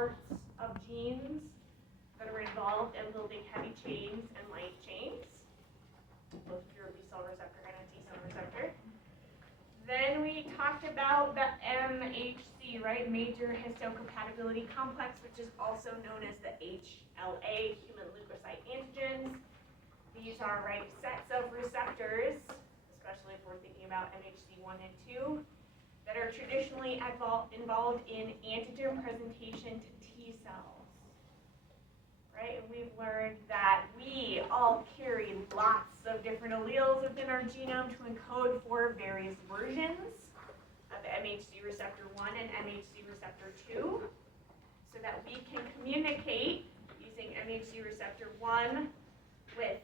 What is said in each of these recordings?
parts of genes that are involved in building heavy chains and light chains, both pure B cell receptor and a T cell receptor. Then we talked about the MHC, right, major histocompatibility complex, which is also known as the HLA, human leukocyte antigens. These are, right, sets of receptors, especially if we're thinking about MHC1 and 2, that are traditionally involved in antigen presentation to T cells. Right? And we've learned that we all carry lots of different alleles within our genome to encode for various versions of MHC receptor 1 and MHC receptor 2, so that we can communicate using MHC receptor 1 with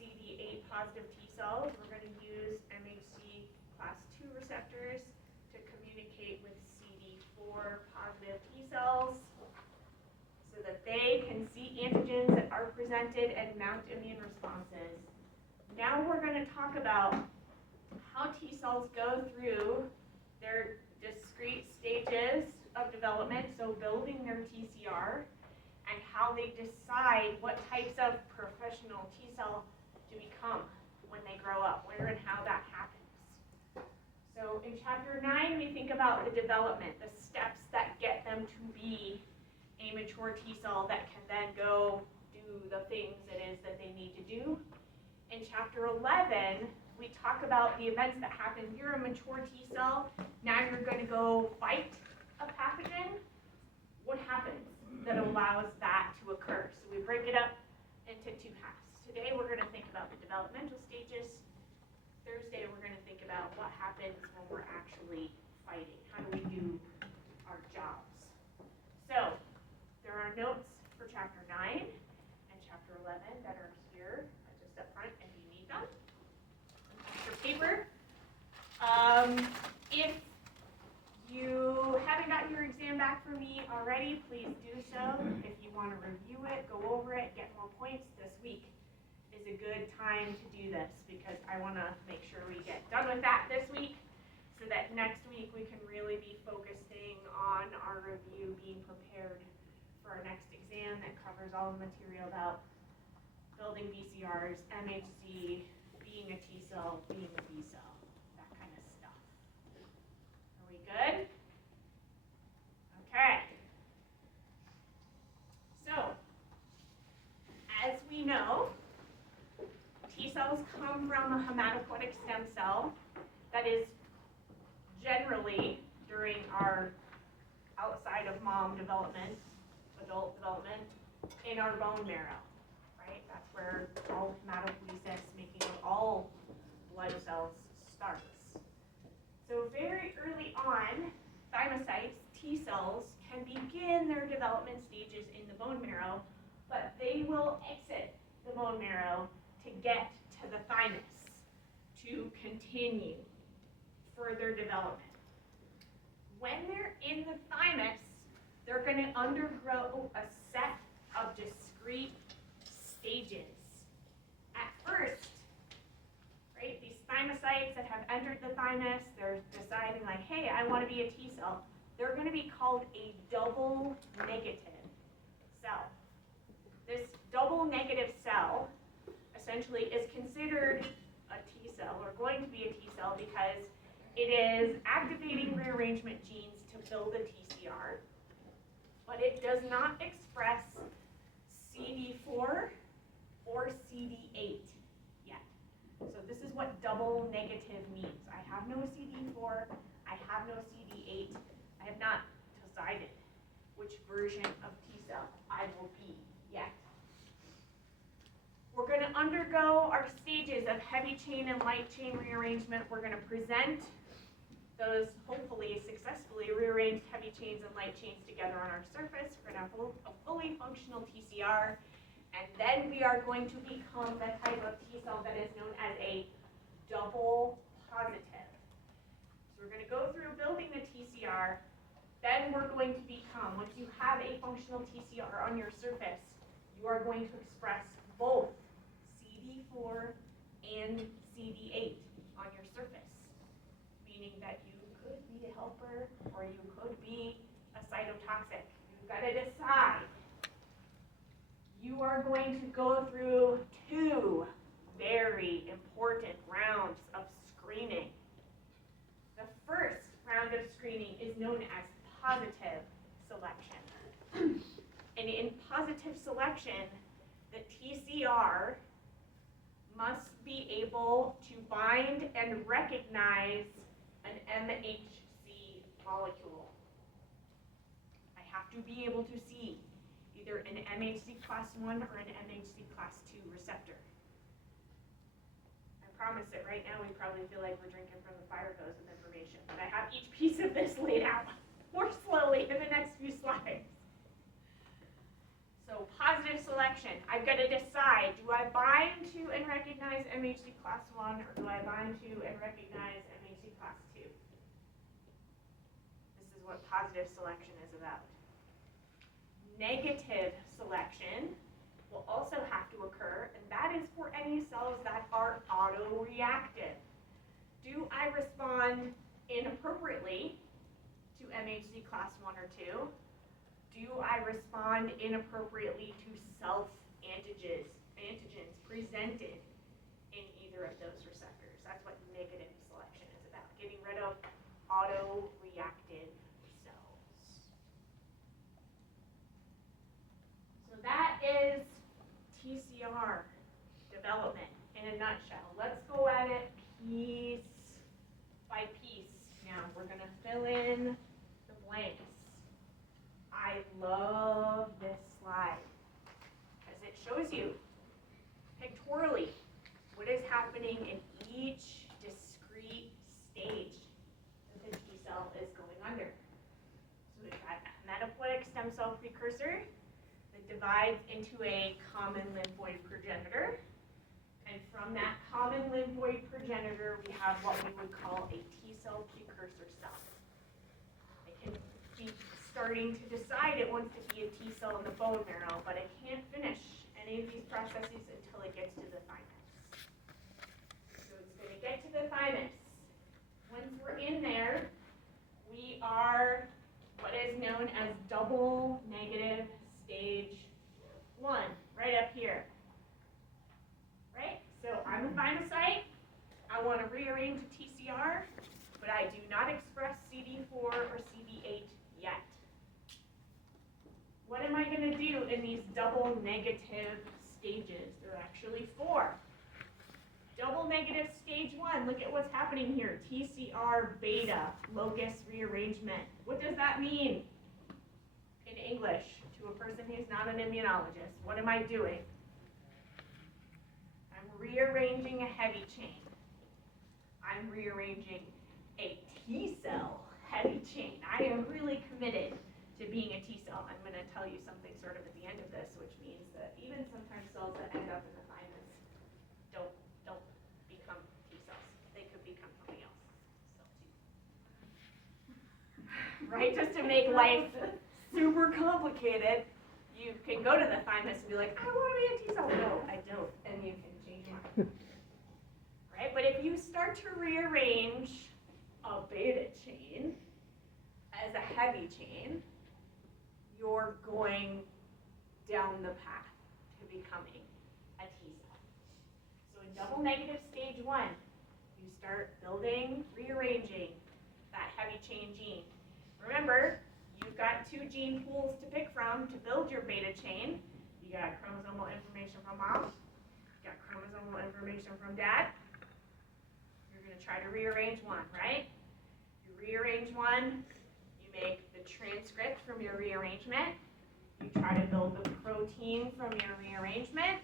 CD8 positive T cells. We're going to use MHC class 2 receptors to communicate with CD4 positive T cells, so that they can see antigens that are presented and mount immune responses. Now we're going to talk about how T cells go through their discrete stages of development, so building their TCR, and how they decide what types of professional T cell to become when they grow up, where and how that happens. So in chapter 9, we think about the development, the steps that get them to be a mature T cell that can then go do the things it is that they need to do. In chapter 11, we talk about the events that happen. You're a mature T cell, now you're going to go fight a pathogen. What happens that allows that to occur? So we break it up into two halves. Today we're going to think about the developmental stages. Thursday we're going to think about what happens when we're actually fighting. How do we do our jobs? So there are notes for chapter 9 and chapter 11 that are here just up front if you need them. Your paper. If you haven't gotten your exam back from me already, please do so. If you want to review it, go over it, get more points this week is a good time to do this, because I want to make sure we get done with that this week, so that next week we can really be focusing on our review, being prepared for our next exam that covers all the material about building BCRs, MHC, being a T cell, being a B cell, that kind of stuff. Are we good? Okay. So, as we know, T cells come from a hematopoietic stem cell that is generally during our outside of mom development, adult development, in our bone marrow, right? That's where all hematopoiesis, making of all blood cells, starts. So very early on, thymocytes, T cells, can begin their development stages in the bone marrow, but they will exit the bone marrow to get to the thymus to continue further development. When they're in the thymus, they're going to undergo a set of discrete stages. At first, right, these thymocytes that have entered the thymus, they're deciding like, hey, I want to be a T cell. They're going to be called a double negative cell. This double negative cell essentially is considered a T cell, or going to be a T cell, because it is activating rearrangement genes to build a TCR, but it does not express CD4 or CD8 yet. So this is what double negative means. I have no CD4, I have no CD8, I have not decided which version of T cell I will be yet. We're going to undergo our stages of heavy chain and light chain rearrangement. We're going to present those hopefully successfully rearranged heavy chains and light chains together on our surface. We're going to have a fully functional TCR, and then we are going to become the type of T cell that is known as a double positive. So we're going to go through building the TCR, then we're going to become, once you have a functional TCR on your surface, you are going to express both CD4 and CD8 on your surface, meaning that you could be a helper or you could be a cytotoxic. You got to decide. You are going to go through 2 very important rounds of screening. The first round of screening is known as positive selection. And in positive selection, the TCR must be able to bind and recognize an MHC molecule. I have to be able to see either an MHC class 1 or an MHC class 2 receptor. I promise that right now we probably feel like we're drinking from the fire hose of information, but I have each piece of this laid out more slowly in the next few slides. So positive selection, I've got to decide, do I bind to and recognize MHC class 1 or do I bind to and recognize MHC class 2? This is what positive selection is about. Negative selection will also have to occur, and that is for any cells that are autoreactive. Do I respond inappropriately to MHC class 1 or 2? Do I respond inappropriately to self-antigens presented in either of those receptors? That's what negative selection is about, getting rid of autoreactive cells. So that is TCR development in a nutshell. Let's go at it piece by piece. Now we're going to fill in the blanks. I love this slide because it shows you pictorially what is happening in each discrete stage that the T cell is going under. So we've got a hematopoietic stem cell precursor that divides into a common lymphoid progenitor. And from that common lymphoid progenitor, we have what we would call a T cell precursor cell. It can be starting to decide it wants to be a T cell in the bone marrow, but it can't finish any of these processes until it gets to the thymus. So it's going to get to the thymus. Once we're in there, we are what is known as double negative stage 1, right up here. Right? So I'm a thymocyte. I want to rearrange a TCR, but I do not express CD4 or CD8 yet. What am I going to do in these double negative stages? There are actually 4. Double negative stage 1, look at what's happening here. TCR beta locus rearrangement. What does that mean in English to a person who's not an immunologist? What am I doing? I'm rearranging a heavy chain. I'm rearranging a T cell heavy chain. I am really committed to being a T cell. I'm going to tell you something sort of at the end of this, which means that even sometimes cells that end up in the thymus don't become T cells. They could become something else. Right? Just to make life super complicated, you can go to the thymus and be like, I want to be a T cell. No, I don't. And you can change your mind. Right? But if you start to rearrange a beta chain as a heavy chain, you're going down the path to becoming a T cell. So in double negative stage 1, you start building, rearranging that heavy chain gene. Remember, you've got 2 gene pools to pick from to build your beta chain. You got chromosomal information from mom, you got chromosomal information from dad. You're going to try to rearrange one, right? You rearrange one, you make the transcript from your rearrangement. You try to build the protein from your rearrangement.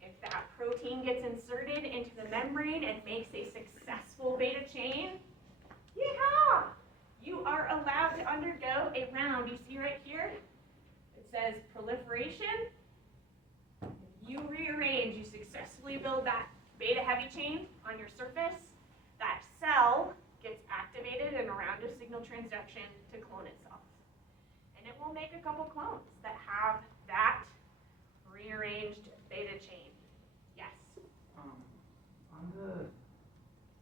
If that protein gets inserted into the membrane and makes a successful beta chain, yeehaw! You are allowed to undergo a round. You see right here? It says proliferation. You rearrange, you successfully build that beta heavy chain on your surface. That cell gets activated in a round of signal transduction to clone itself. And it will make a couple clones that have that rearranged beta chain. Yes? On the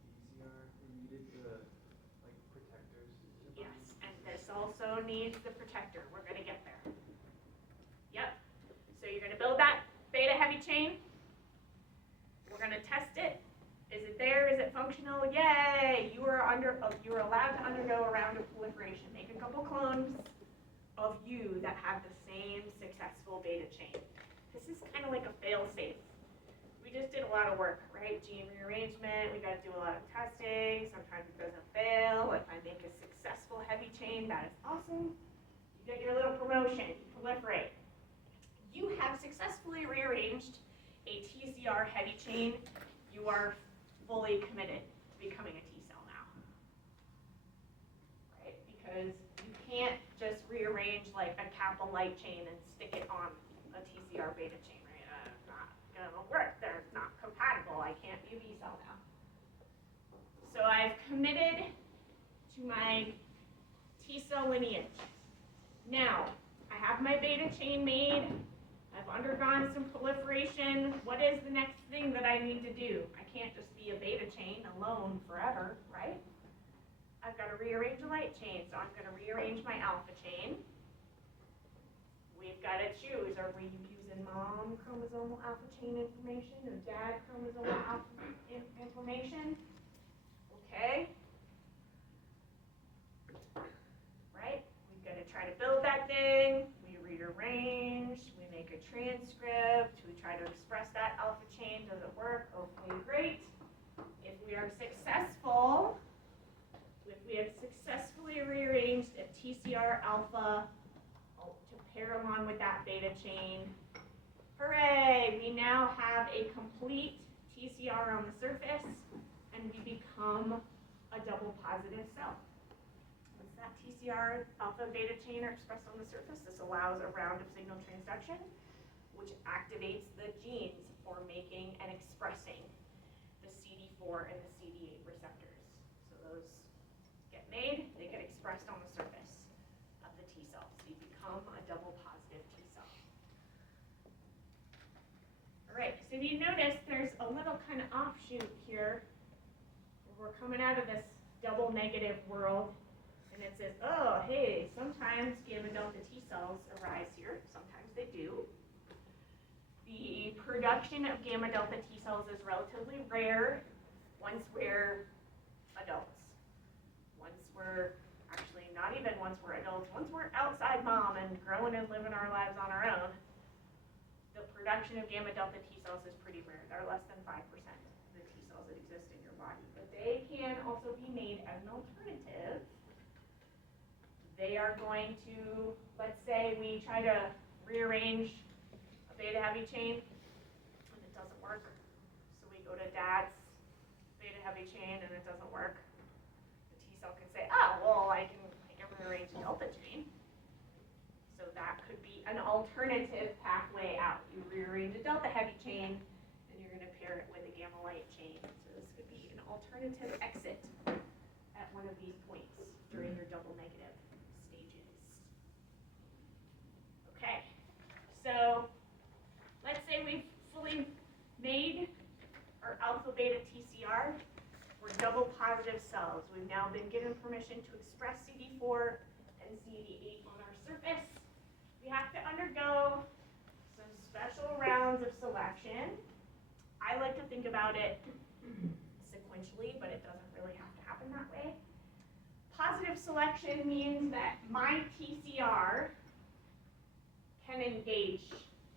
PCR, we needed the protectors. Yes, and this also needs the protector. We're going to get there. beta heavy chain. We're going to test it. Is it there? Is it functional? Yay! You are allowed to undergo a round of proliferation. Make a couple clones of you that have the same successful beta chain. This is kind of like a fail-safe. We just did a lot of work, right? Gene rearrangement, we got to do a lot of testing. Sometimes it doesn't fail. If I make a successful heavy chain, that is awesome. You get your little promotion, you proliferate. You have successfully rearranged a TCR heavy chain. You are fully committed to becoming a T cell now, right? Because you can't just rearrange like a kappa light chain and stick it on a TCR beta chain, right? It's not gonna work. They're not compatible. I can't be a B cell now. So I've committed to my T cell lineage. Now, I have my beta chain made. I've undergone some proliferation. What is the next thing that I need to do? I can't just be a beta chain alone forever, right? I've got to rearrange a light chain, so I'm going to rearrange my alpha chain. We've got to choose, are we using mom chromosomal alpha chain information or dad chromosomal alpha information? Okay. Right? We've got to try to build that thing. We rearrange. We make a transcript. We try to express that alpha chain. Does it work? Okay, great. If we are successful, if we have successfully rearranged a TCR alpha to pair along with that beta chain, hooray! We now have a complete TCR on the surface, and we become a double positive cell. Once that TCR alpha beta chain are expressed on the surface, this allows a round of signal transduction, which activates the genes for making and expressing the CD4 and the CD8 receptors. So those get made, they get expressed on the surface of the T cell. So you become a double positive T cell. All right, so if you notice, there's a little kind of offshoot here where we're coming out of this double negative world, and it says, oh, hey, sometimes gamma delta T cells arise here. Sometimes they do. The production of gamma delta T cells is relatively rare once we're adults. Once we're, actually not even once we're adults, once we're outside mom and growing and living our lives on our own, the production of gamma delta T cells is pretty rare. They're less than 5% of the T cells that exist in your body. But they can also be made as an alternative. They are going to, let's say we try to rearrange a beta heavy chain and it doesn't work. So we go to dad's beta heavy chain and it doesn't work. The T cell can say, oh, well, I can rearrange a delta chain. So that could be an alternative pathway out. You rearrange a delta heavy chain and you're going to pair it with a gamma light chain. So this could be an alternative exit at one of these points during your double negative stages. Okay, so let's say we've fully made our alpha beta TCR. We're double positive cells. We've now been given permission to express CD4 and CD8 on our surface. We have to undergo some special rounds of selection. I like to think about it sequentially, but it doesn't really have to happen that way. Positive selection means that my TCR can engage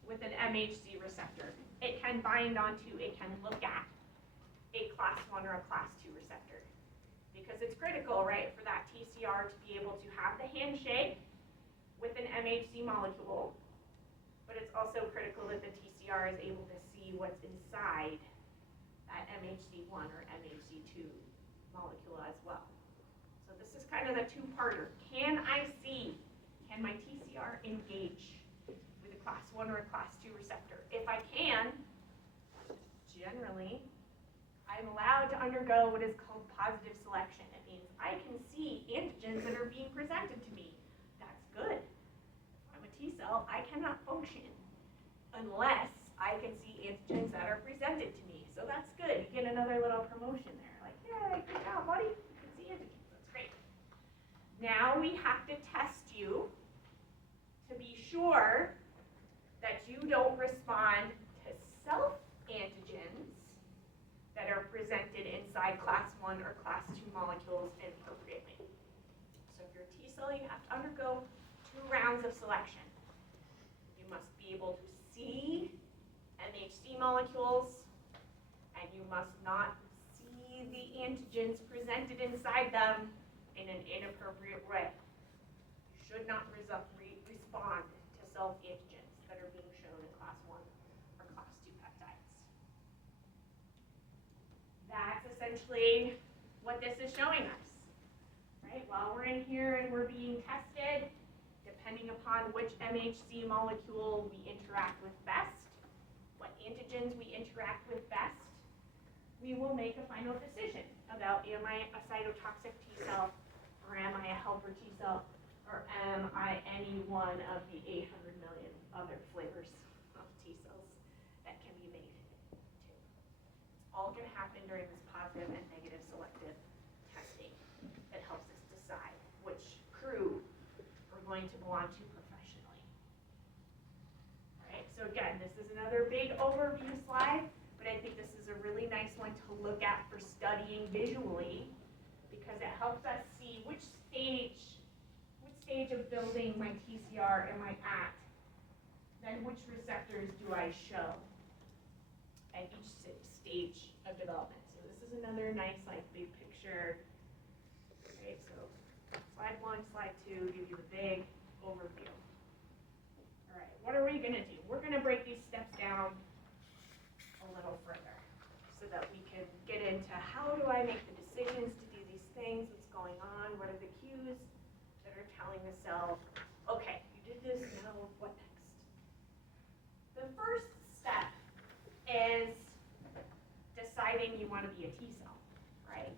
with an MHC receptor. It can bind onto, it can look at a class 1 or a class 2 receptor. Because it's critical, right, for that TCR to be able to have the handshake with an MHC molecule, but it's also critical that the TCR is able to see what's inside that MHC1 or MHC2 molecule as well. So this is kind of the two-parter. Can my TCR engage with a class 1 or a class 2 receptor? If I can, generally, I'm allowed to undergo what is called positive selection. It means I can see antigens that are being presented to me. That's good. If I'm a T cell, I cannot function unless I can see antigens that are presented to me. So that's good. You get another little promotion there. Like, yay, good job, buddy. You can see antigens. That's great. Now we have to test you to be sure that you don't respond self-antigens that are presented inside class 1 or class 2 molecules inappropriately. So if you're a T cell, you have to undergo 2 rounds of selection. You must be able to see MHC molecules, and you must not see the antigens presented inside them in an inappropriate way. You should not respond to self-antigens that are being shown in class 1 or class 2 peptides. That's essentially what this is showing us, right? While we're in here and we're being tested, depending upon which MHC molecule we interact with best, what antigens we interact with best, we will make a final decision about, am I a cytotoxic T cell, or am I a helper T cell, or am I any one of the 800 million other flavors of T cells that can be made too. It's all going to happen during this positive and negative selective testing that helps us decide which crew we're going to belong to professionally. All right, so again, this is another big overview slide, but I think this is a really nice one to look at for studying visually, because it helps us see which stage of building my TCR am I at, then which receptors do I show at each stage of development. So this is another nice big picture. Okay, so slide 1, slide 2 give you the big overview. All right, what are we going to do? We're going to break these steps down a little further so that we can get into how do I make the decisions to do these things, what's going on, what are the cues that are telling the cell, okay, you did this, now what next? The first step is deciding you want to be a T cell, right?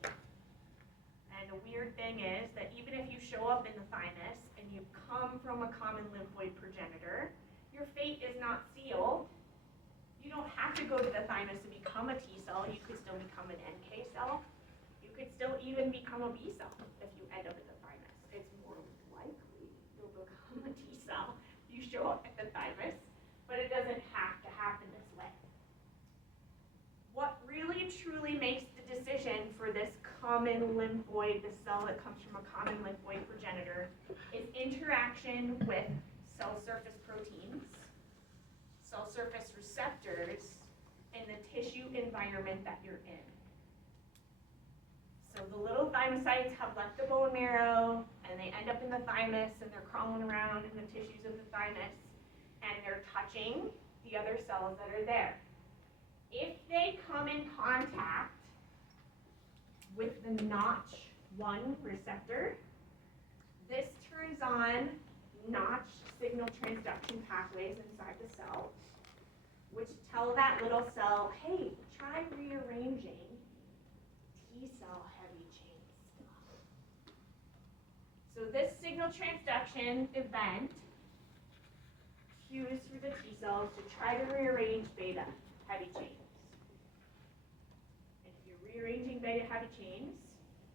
And the weird thing is that even if you show up in the thymus and you come from a common lymphoid progenitor, your fate is not sealed. You don't have to go to the thymus to become a T cell. You could still become an NK cell. You could still even become a B cell if you end up in the thymus. It's more likely you'll become a T cell if you show up at the thymus, but it doesn't have to happen this way. What really truly makes the decision for this common lymphoid, the cell that comes from a common lymphoid progenitor, is interaction with cell surface proteins, cell surface receptors, and the tissue environment that you're in. So the little thymocytes have left the bone marrow, and they end up in the thymus, and they're crawling around in the tissues of the thymus, and they're touching the other cells that are there. If they come in contact with the Notch1 receptor, this turns on Notch signal transduction pathways inside the cell, which tell that little cell, hey, try rearranging T cell heavy chain stuff. So this signal transduction event cues through the T cells to try to rearrange beta heavy chains. And if you're rearranging beta heavy chains,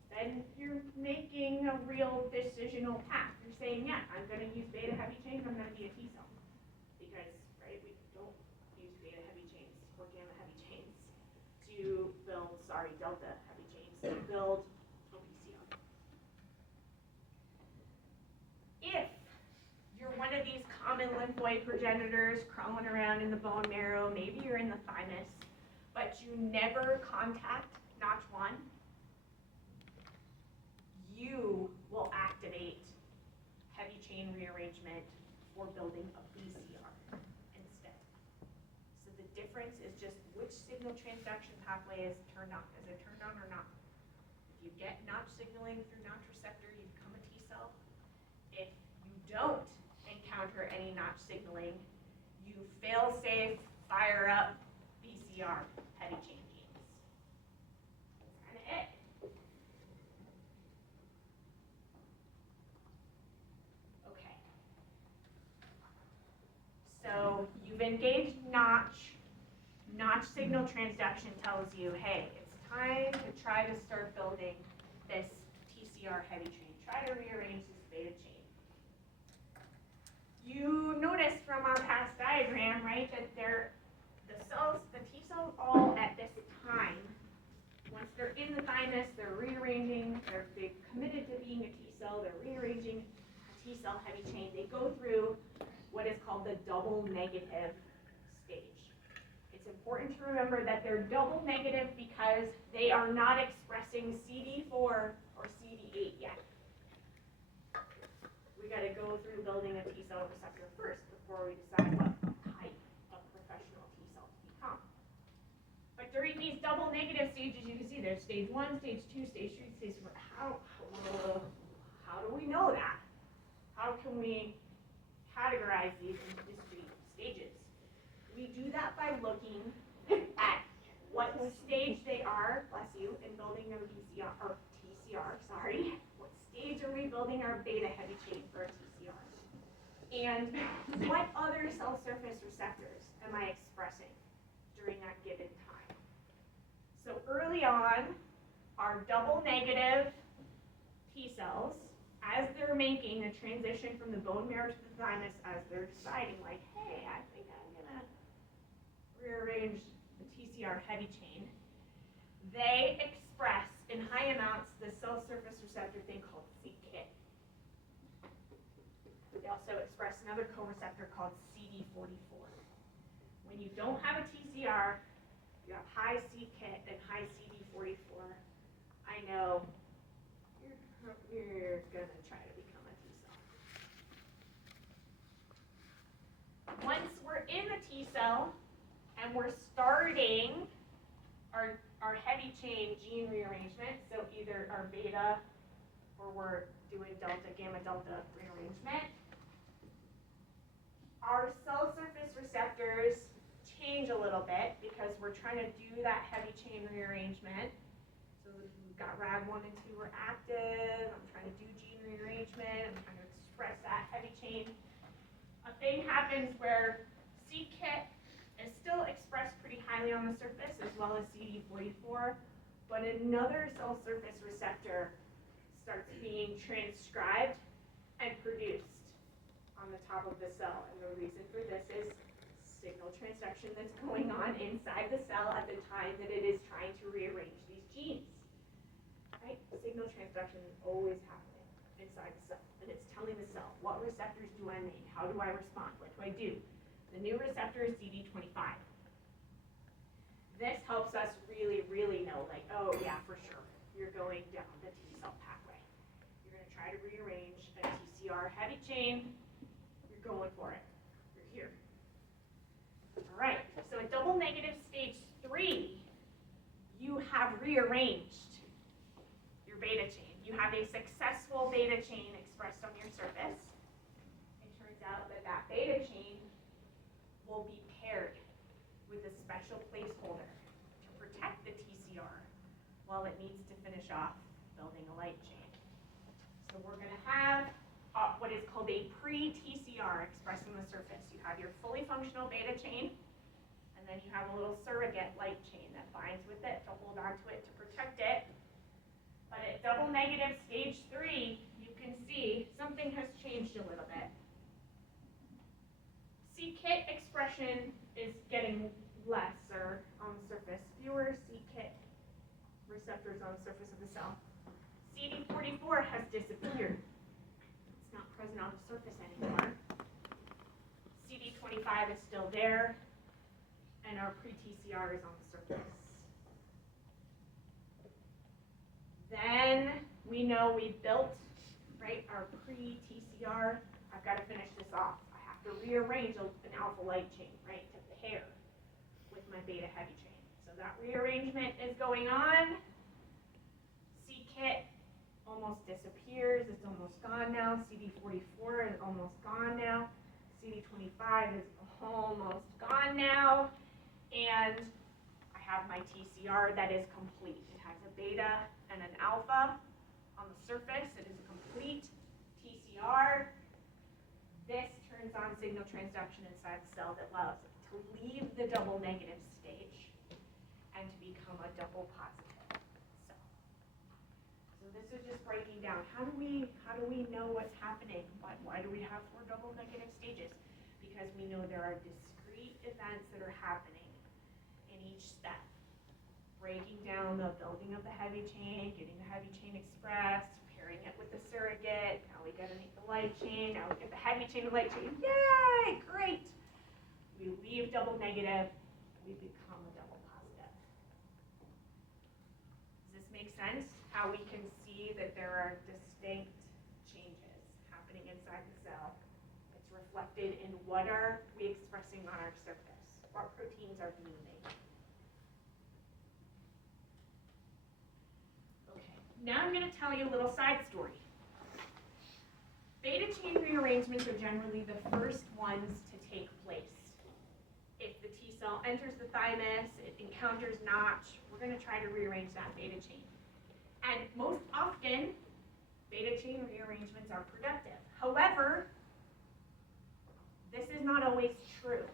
then you're making a real decisional path. You're saying, yeah, I'm going to use beta heavy chains, I'm going to be a T cell. Because, right, we don't use beta heavy chains or gamma heavy chains to build, delta heavy chains to build a PCR. If you're one of these common lymphoid progenitors crawling around in the bone marrow, maybe you're in the thymus, but you never contact Notch1, you will activate heavy chain rearrangement for building a BCR instead. So the difference is just which signal transduction pathway is turned on. Is it turned on or not? If you get Notch signaling through Notch receptor, you become a T cell. If you don't encounter any Notch signaling, you fail safe, fire up BCR heavy chain genes. That's kind of it. Okay. So you've engaged Notch. Notch signal transduction tells you, hey, it's time to try to start building this TCR heavy chain. Try to rearrange this beta chain. You noticed from our past diagram, right, that the cells the T cells all at this time, once they're in the thymus, they're rearranging, they've committed to being a T cell, they're rearranging a T cell heavy chain. They go through what is called the double negative stage. It's important to remember that they're double negative because they are not expressing CD4 or CD8 yet. We got to go through building a T cell receptor first before we decide what type of professional T cell to become. But during these double negative stages, you can see there's stage 1, stage 2, stage 3, stage 4. How do we know that? How can we categorize these into discrete stages? We do that by looking at what stage they are, bless you, in building their BCR, or TCR, sorry. What stage are we building our beta heavy chain for a TCR? And what other cell surface receptors am I expressing during that given time? So early on, our double negative T cells, as they're making a transition from the bone marrow to the thymus, as they're deciding, like, hey, I think I'm going to rearrange the TCR heavy chain, they express in high amounts the cell surface receptor thing called c-KIT. They also express another co-receptor called CD44. When you don't have a TCR, you have high c-KIT and high CD44. I know you're going to try to become a T cell. Once we're in a T cell and we're starting our heavy chain gene rearrangement, so either our beta or we're doing delta, gamma, delta rearrangement, our cell surface receptors change a little bit because we're trying to do that heavy chain rearrangement. So we've got RAG1 and 2 are active. I'm trying to do gene rearrangement. I'm trying to express that heavy chain. A thing happens where c-KIT is still expressed pretty highly on the surface as well as CD44, but another cell surface receptor starts being transcribed and produced on the top of the cell. And the reason for this is signal transduction that's going on inside the cell at the time that it is trying to rearrange these genes. Right? Signal transduction is always happening inside the cell, and it's telling the cell, what receptors do I make? How do I respond? What do I do? The new receptor is CD25. This helps us really, really know, like, oh yeah, for sure, you're going down the T cell pathway. You're going to try to rearrange a TCR heavy chain. You're going for it. You're here. All right, so at double negative stage 3, you have rearranged your beta chain. You have a successful beta chain expressed on your surface. It turns out that that beta chain will be paired with a special placeholder to protect the TCR while it needs to finish off building a light chain. So we're going to have what is called a pre-TCR expressed on the surface. You have your fully functional beta chain, and then you have a little surrogate light chain that binds with it to hold on to it to protect it. But at double negative stage 3, you can see something has changed a little bit. c-KIT expression is getting lesser on the surface, fewer c-KIT receptors on the surface of the cell. CD44 has disappeared. It's not present on the surface anymore. CD25 is still there, and our pre-TCR is on the surface. Then we know we built, right, our pre-TCR. I've got to finish this off. I have to rearrange an alpha light chain, right, to pair with my beta heavy chain. So that rearrangement is going on. c-KIT almost disappears. It's almost gone now. CD44 is almost gone now. CD25 is almost gone now. And I have my TCR that is complete. It has a beta and an alpha on the surface. It is a complete TCR. This turns on signal transduction inside the cell that allows it to leave the double negative stage and to become a double positive cell. So this is just breaking down. How do we know what's happening? Why do we have 4 double negative stages? Because we know there are discrete events that are happening. in each step. Breaking down the building of the heavy chain, getting the heavy chain expressed, pairing it with the surrogate. Now we gotta make the light chain. Now we get the heavy chain and light chain. Yay! Great! We leave double negative. We become a double positive. Does this make sense? How we can see that there are distinct changes happening inside the cell. It's reflected in what are we expressing on our surface. What proteins are being made. Okay, now I'm going to tell you a little side story. Beta chain rearrangements are generally the first ones to take place. If the T cell enters the thymus, it encounters Notch, we're going to try to rearrange that beta chain. And most often, beta chain rearrangements are productive. However, this is not always true.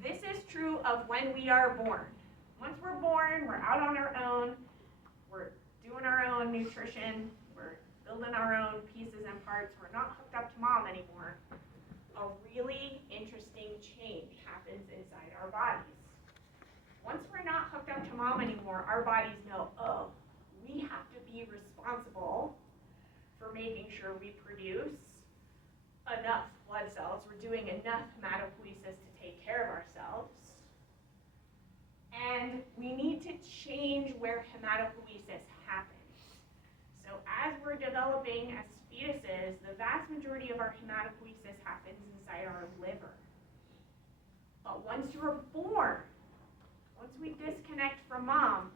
This is true of when we are born. Once we're born, we're out on our own, we're doing our own nutrition, we're building our own pieces and parts, we're not hooked up to mom anymore. A really interesting change happens inside our bodies. Once we're not hooked up to mom anymore, our bodies know, oh, we have to be responsible for making sure we produce enough blood cells, we're doing enough hematopoiesis to take care of ourselves, and we need to change where hematopoiesis happens. So as we're developing as fetuses, the vast majority of our hematopoiesis happens inside our liver. But once you're born, once we disconnect from mom,